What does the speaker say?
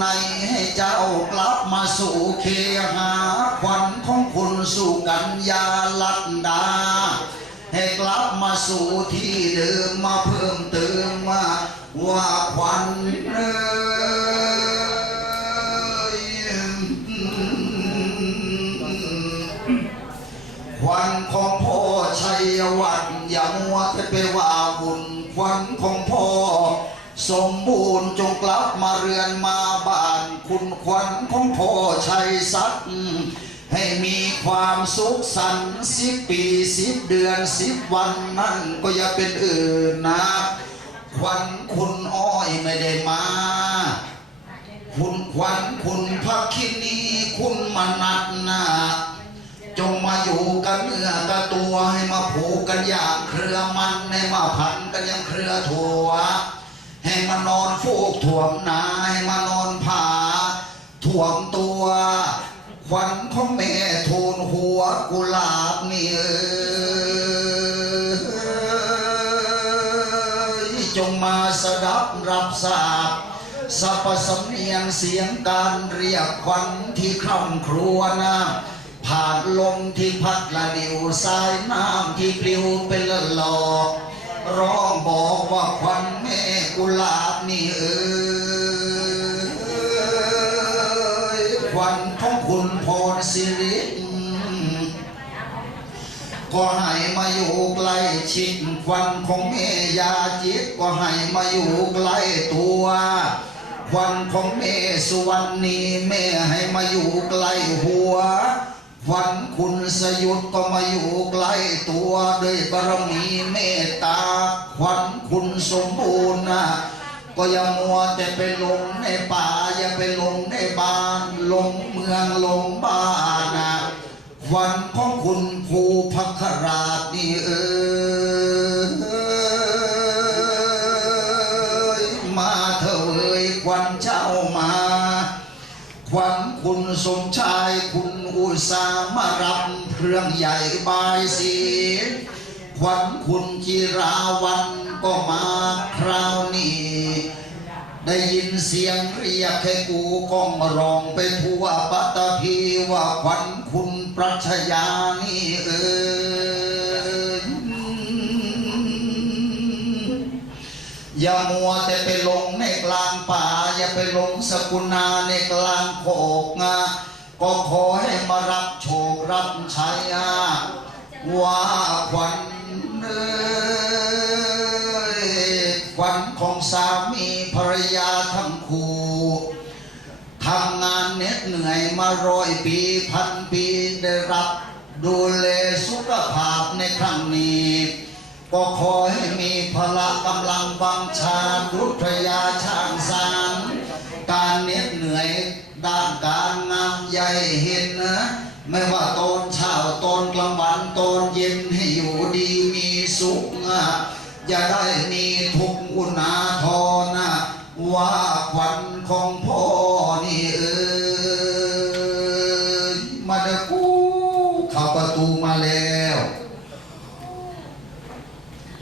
ในให้เจ้ากลับมาสู่เคหาขวัญของคุณสู่กัญญาลัดดา ให้กลับมาสู่ที่เดิมมาเพิ่มเติมมาว่าขวัญเอ้ยควันของพ่อชัยวัฒน์อย่ามัวแต่ไปว่าบุญควันของพ่อ สมบูรณ์จงกลับมาเรือนมาบ้านคุณควันของพ่อชัยสัตย์ให้มีความสุขสันต์สิบปีสิบเดือนสิบวันนั่นก็อย่าเป็นอื่นนะควันคุณอ้อยไม่ได้มา คุณควันคุณพักคินีคุณมนัดนาจงมาอยู่กันเนื้อกับตัวให้มาผูกกันอย่างเครือมันให้มาพันกันอย่างเครือถั่ว ให้มานอนฟูกถ่วมนาให้มานอนผาถ่วมตัวขวัญของแม่ทูลหัวกุหลาบนี่เอ้ยจงมาสดับรับทราบสัพพสำเนียงเสียงการเรียกขวัญที่คร่ำครวญนะผ่านลมที่พัดละดิวสายน้ำที่ปลิวเป็นละลอก ร้องบอกว่าขวัญแม่กุหลาบนี่เอ้ยขวัญของคุณพรสิริก็ให้มาอยู่ใกล้ชิดควันของแม่ยาจิตก็ให้มาอยู่ใกล้ตัวควันของแม่สุวรรณีแม่ให้มาอยู่ใกล้หัว วันคุณสยุทธก็มาอยู่ใกล้ตัวด้วยบารมีเมตตาควันคุณสมบูรณ์นะก็อย่ามัวแต่ไปหลงในป่าอย่าไปหลงในบ้านหลงเมืองหลงบ้านนะวันของคุณภูพักราชนี่เอ้ยมาเถอะเอ้ยควันเจ้า คุณสมชายคุณอุตสามารับเครื่องใหญ่บายสีควันคุณจิราวันก็มาคราวนี้ ได้ยินเสียงเรียกให้กูก้องร้องไปทั่วปัตตภีว่าขวัญคุณปรัชญานี่เอออย่ามัวแต่ไปลง ไปลงสกุณาในกลางโขกงาก็ขอให้มารับโชครับชัยว่าขวัญเอ้ยขวัญของสามีภรรยาทั้งคู่ทำงานเหน็ดเหนื่อยมาร้อยปีพันปีได้รับดูแลสุขภาพในครั้งนี้ ก็ขอให้มีพละกำลังบังชาดุทย คุณาทอนะว่าขวัญของพ่อนี่เอ้ยมาด้กูเข้าประตูมาแล้ว